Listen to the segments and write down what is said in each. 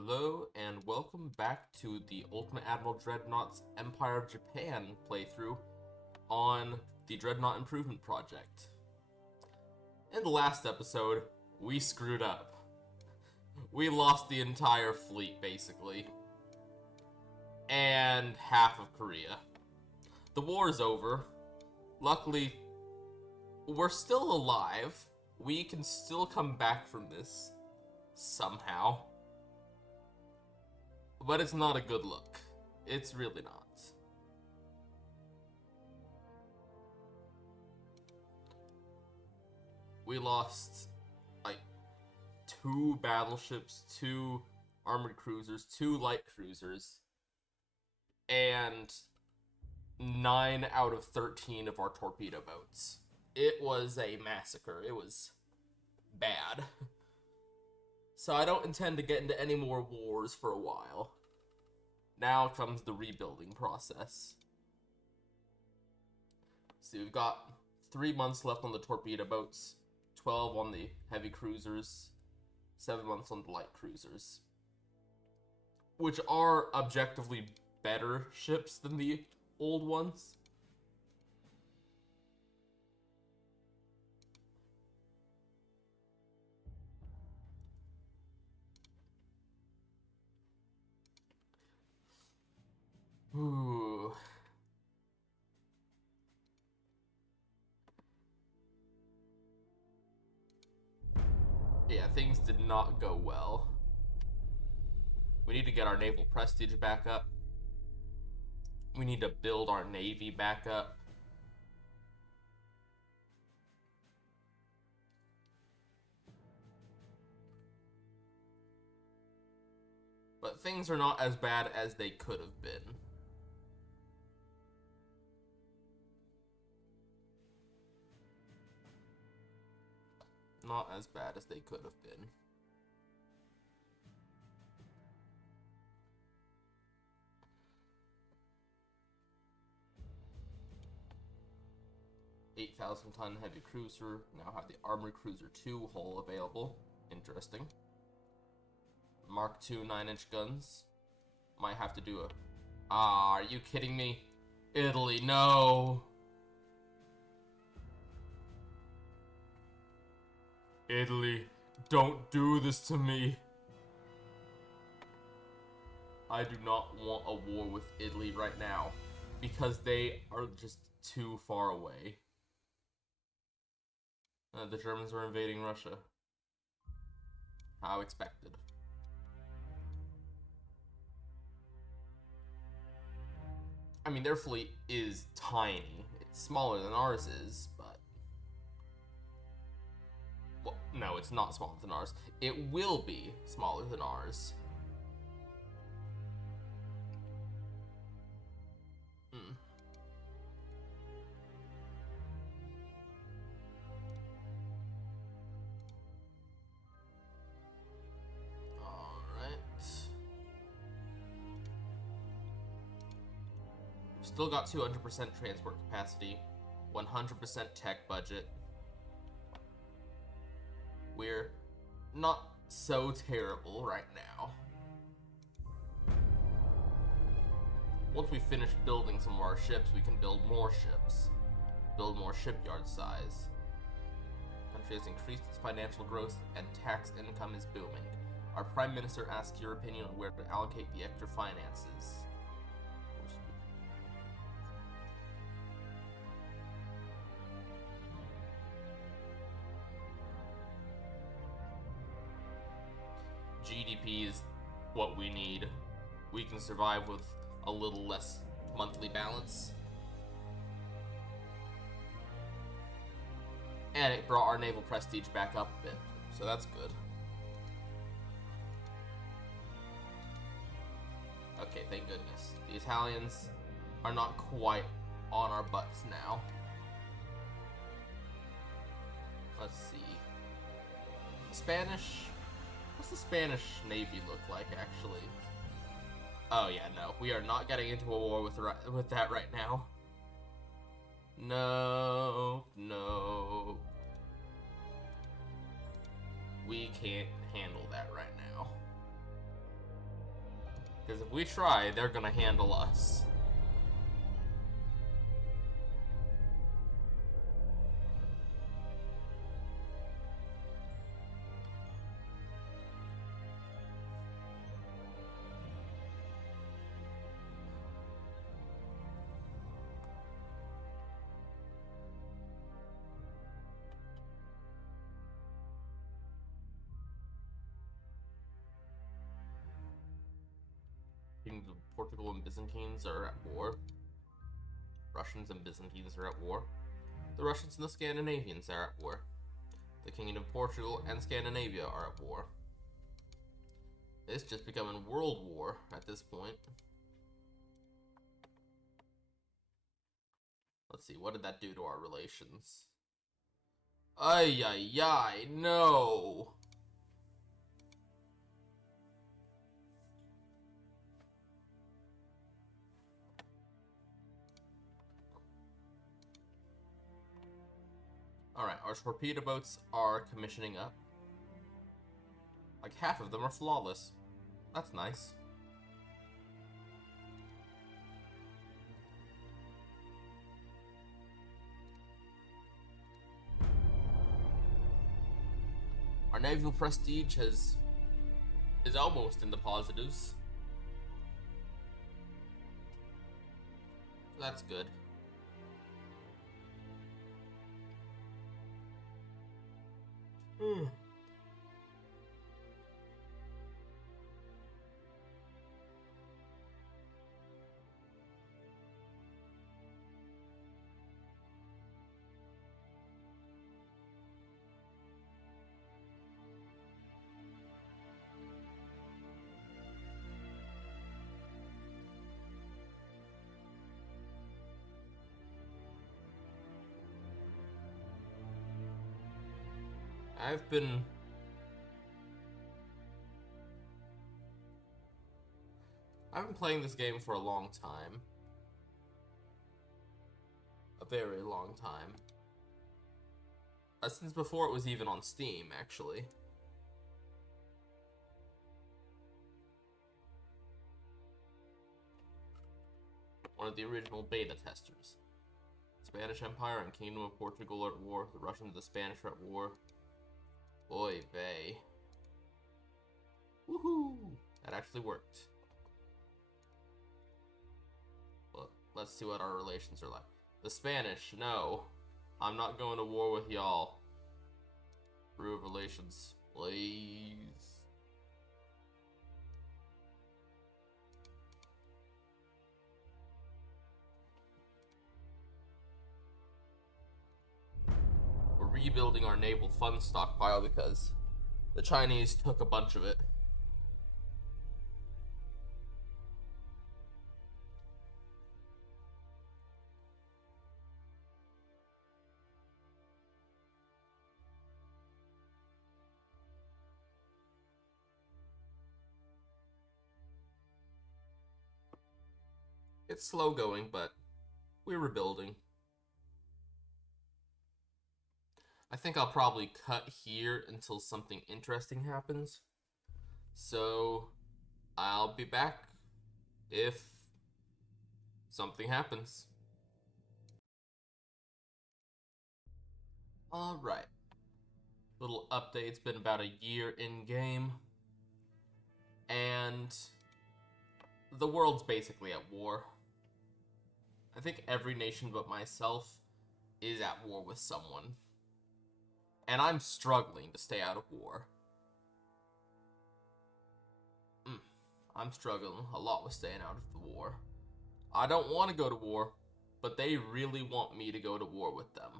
Hello, and welcome back to the Ultimate Admiral Dreadnought's Empire of Japan playthrough on the Dreadnought Improvement Project. In the last episode, we screwed up. We lost the entire fleet, basically. And half of Korea. The war's over. Luckily, we're still alive. We can still come back from this. Somehow. But it's not a good look. It's really not. We lost, like, 2 battleships, 2 armored cruisers, 2 light cruisers, and 9 out of 13 of our torpedo boats. It was a massacre. It was bad. So I don't intend to get into any more wars for a while. Now comes the rebuilding process. So we've got 3 months left on the torpedo boats, 12 on the heavy cruisers, 7 months on the light cruisers, which are objectively better ships than the old ones. Ooh. Yeah, things did not go well. We need to get our naval prestige back up. We need to build our navy back up. But things are not as bad as they could have been. Not as bad as they could have been. $8,000-ton heavy cruiser. Now have the Armored Cruiser 2 hull available. Interesting. Mark II 9-inch guns. Might have to do a... Ah, are you kidding me? Italy, no! Italy, don't do this to me. I do not want a war with Italy right now, because they are just too far away. The Germans are invading Russia. How expected. I mean, their fleet is tiny. It's smaller than ours is, but... Well, no, it's not smaller than ours. It will be smaller than ours. Still got 200% transport capacity, 100% tech budget. We're not so terrible right now. Once we finish building some of our ships, we can build more ships. Build more shipyard size. The country has increased its financial growth and tax income is booming. Our Prime Minister asks your opinion on where to allocate the extra finances. GDP is what we need. We can survive with a little less monthly balance. And it brought our naval prestige back up a bit, so that's good. Okay, thank goodness. The Italians are not quite on our butts now. Let's see. Spanish... What's the Spanish Navy look like, actually? Oh, yeah, no. We are not getting into a war with that right now. No, no. We can't handle that right now. Because if we try, they're gonna handle us. Portugal and Byzantines are at war. Russians and Byzantines are at war. The Russians and the Scandinavians are at war. The Kingdom of Portugal and Scandinavia are at war. It's just becoming world war at this point. Let's see, what did that do to our relations? Ay, ay, ay, no! Alright, our torpedo boats are commissioning up. Like, half of them are flawless. That's nice. Our naval prestige is almost in the positives. That's good. I've been playing this game for a long time. A very long time. Since before it was even on Steam, actually. One of the original beta testers. Spanish Empire and Kingdom of Portugal are at war. The Russians and the Spanish are at war. Oy vey. Woohoo! That actually worked. Well, let's see what our relations are like. The Spanish, no. I'm not going to war with y'all. Improve relations, please. We're rebuilding our naval fund stockpile because the Chinese took a bunch of it. It's slow going, but we're rebuilding. I think I'll probably cut here until something interesting happens. So I'll be back if something happens. Alright. Little update. It's been about a year in game. And the world's basically at war. I think every nation but myself is at war with someone. And I'm struggling to stay out of war. I'm struggling a lot with staying out of the war. I don't want to go to war, but they really want me to go to war with them.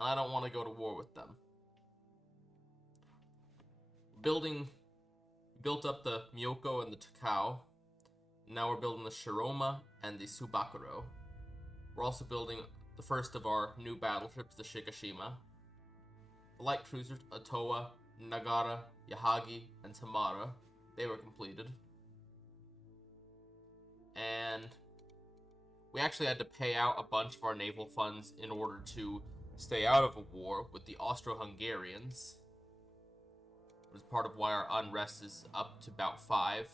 I don't want to go to war with them. Built up the Myoko and the Takao. Now we're building the Shiroma and the Subakuro. We're also building the first of our new battleships, the Shikishima. The light cruisers, Otowa, Nagara, Yahagi, and Tamara. They were completed. And we actually had to pay out a bunch of our naval funds in order to stay out of a war with the Austro-Hungarians. It was part of why our unrest is up to about 5.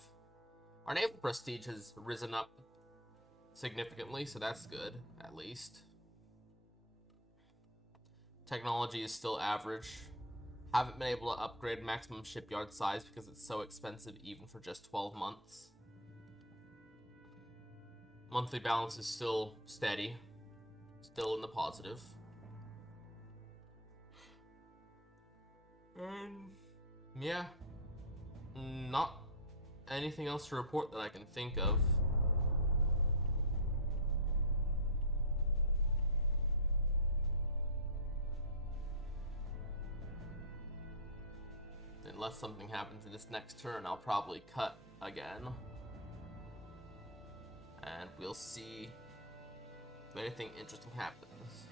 Our naval prestige has risen up significantly, so that's good, at least. Technology is still average. Haven't been able to upgrade maximum shipyard size because it's so expensive even for just 12 months. Monthly balance is still steady. Still in the positive. Yeah. Not anything else to report that I can think of. Unless something happens in this next turn, I'll probably cut again. And we'll see if anything interesting happens.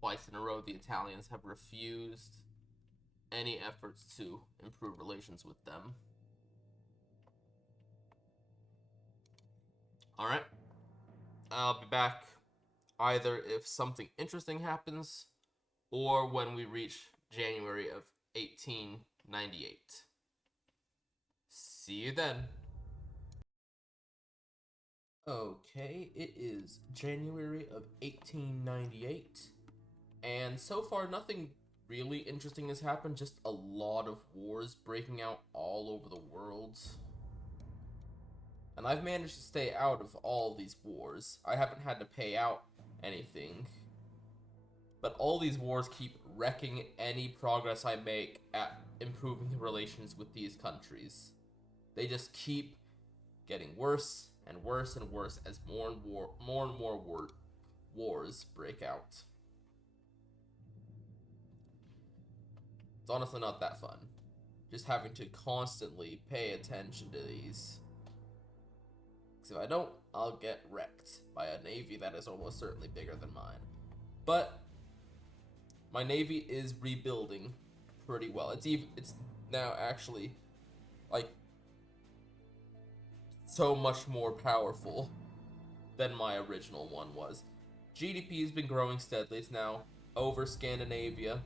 Twice in a row, the Italians have refused any efforts to improve relations with them. Alright. I'll be back either if something interesting happens or when we reach January of 1898. See you then. Okay, it is January of 1898. And so far, nothing really interesting has happened, just a lot of wars breaking out all over the world. And I've managed to stay out of all these wars. I haven't had to pay out anything. But all these wars keep wrecking any progress I make at improving the relations with these countries. They just keep getting worse and worse and worse as more and more wars break out. It's honestly not that fun. Just having to constantly pay attention to these. Because if I don't, I'll get wrecked by a navy that is almost certainly bigger than mine. But my navy is rebuilding pretty well. It's now actually like so much more powerful than my original one was. GDP has been growing steadily. It's now over Scandinavia.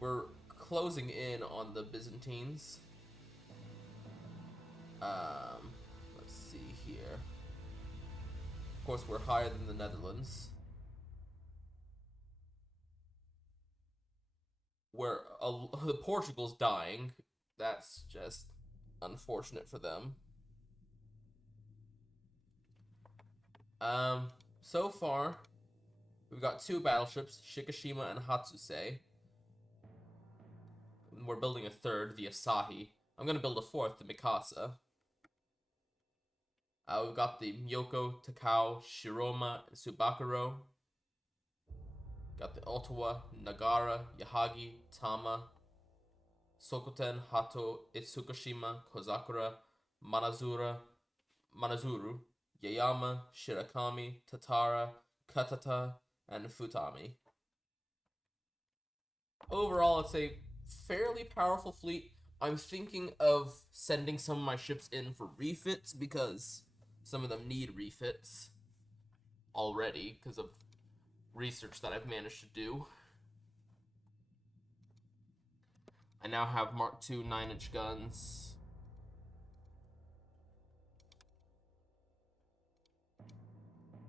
We're closing in on the Byzantines. Let's see here. Of course, we're higher than the Netherlands. Where Portugal's dying. That's just unfortunate for them. So far, we've got 2 battleships, Shikishima and Hatsuse. We're building a 3rd, the Asahi. I'm gonna build a 4th, the Mikasa. We've got the Myoko, Takao, Shiroma, and Subakuro. Got the Ottawa, Nagara, Yahagi, Tama, Sokoten, Hato, Itsukushima, Kozakura, Manazuru, Yayama, Shirakami, Tatara, Katata, and Futami. Overall, it's a fairly powerful fleet. I'm thinking of sending some of my ships in for refits because some of them need refits already because of research that I've managed to do. I now have Mark II 9-inch guns.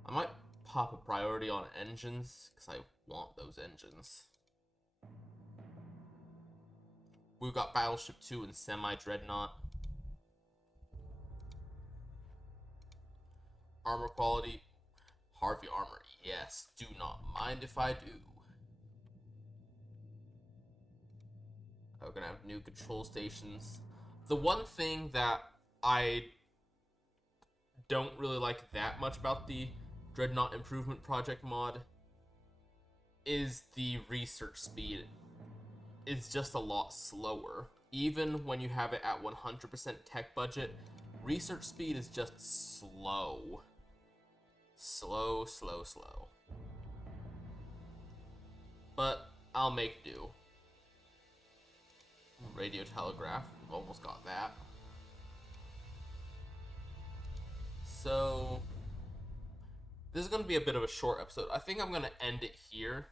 I might pop a priority on engines because I want those engines. We've got Battleship 2 and Semi-Dreadnought. Armor quality. Harvey armor, yes. Do not mind if I do. We're gonna have new control stations. The one thing that I don't really like that much about the Dreadnought Improvement Project mod is the research speed. It's just a lot slower. Even when you have it at 100% tech budget, research speed is just slow. Slow. But I'll make do. Radio telegraph, almost got that. so this is going to be a bit of a short episode. I think I'm going to end it here.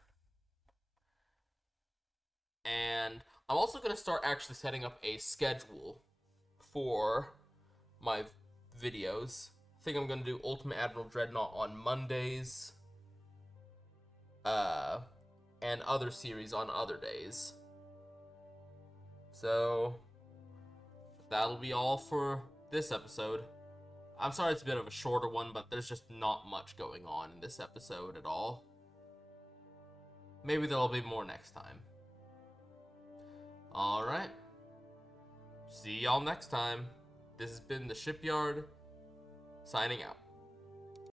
And I'm also going to start actually setting up a schedule for my videos. I think I'm going to do Ultimate Admiral Dreadnought on Mondays. And other series on other days. So that'll be all for this episode. I'm sorry it's a bit of a shorter one, but there's just not much going on in this episode at all. Maybe there'll be more next time. Alright. See y'all next time. This has been The Shipyard, signing out.